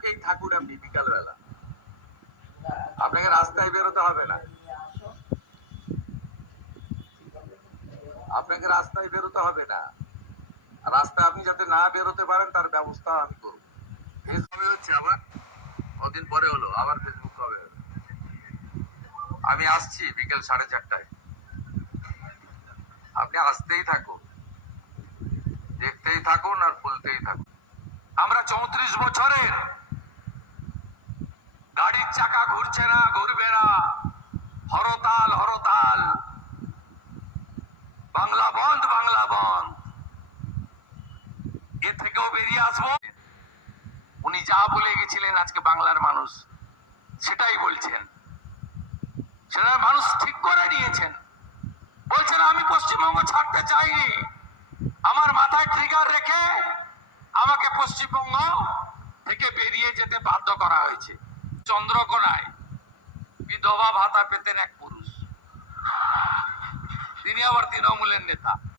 সুখেই থাকুন আপনি বিকালবেলা, আপনাকে রাস্তায় বেরোতে হবে না, আপনাকে রাস্তায় বেরোতে হবে না। রাস্তায় আপনি যাতে না বেরোতে পারেন তার ব্যবস্থা আমি করব। ফেসবুকে হচ্ছে আবার কদিন পরে হলো, আবার ফেসবুক হবে। আমি আসছি বিকেল 4:30টায়, আপনি আসতেই থাকুন, দেখতেই থাকুন আর বলতেই থাকুন। আমরা 34 বছরের গাড়ির চাকা ঘুরছে না, ঘুরবে না, হরতাল হরতাল, বাংলা বন্ধ বাংলা বন্ধ, এ থেকেও বেরিয়ে আসবো। উনি যা বলে গেছিলেন আজকে বাংলার মানুষ সেটাই বলছেন, সেটা মানুষ ঠিক করে নিয়েছেন। বলছেন আমি পশ্চিমবঙ্গ ছাড়তে চাইনি, আমার মাথায় ট্রিগার রেখে আমাকে পশ্চিমবঙ্গ থেকে বেরিয়ে যেতে বাধ্য করা হয়েছে। চন্দ্রকোনায় বিধবা ভাতা পেতেন এক পুরুষ, তিনি আবার তৃণমূলের নেতা।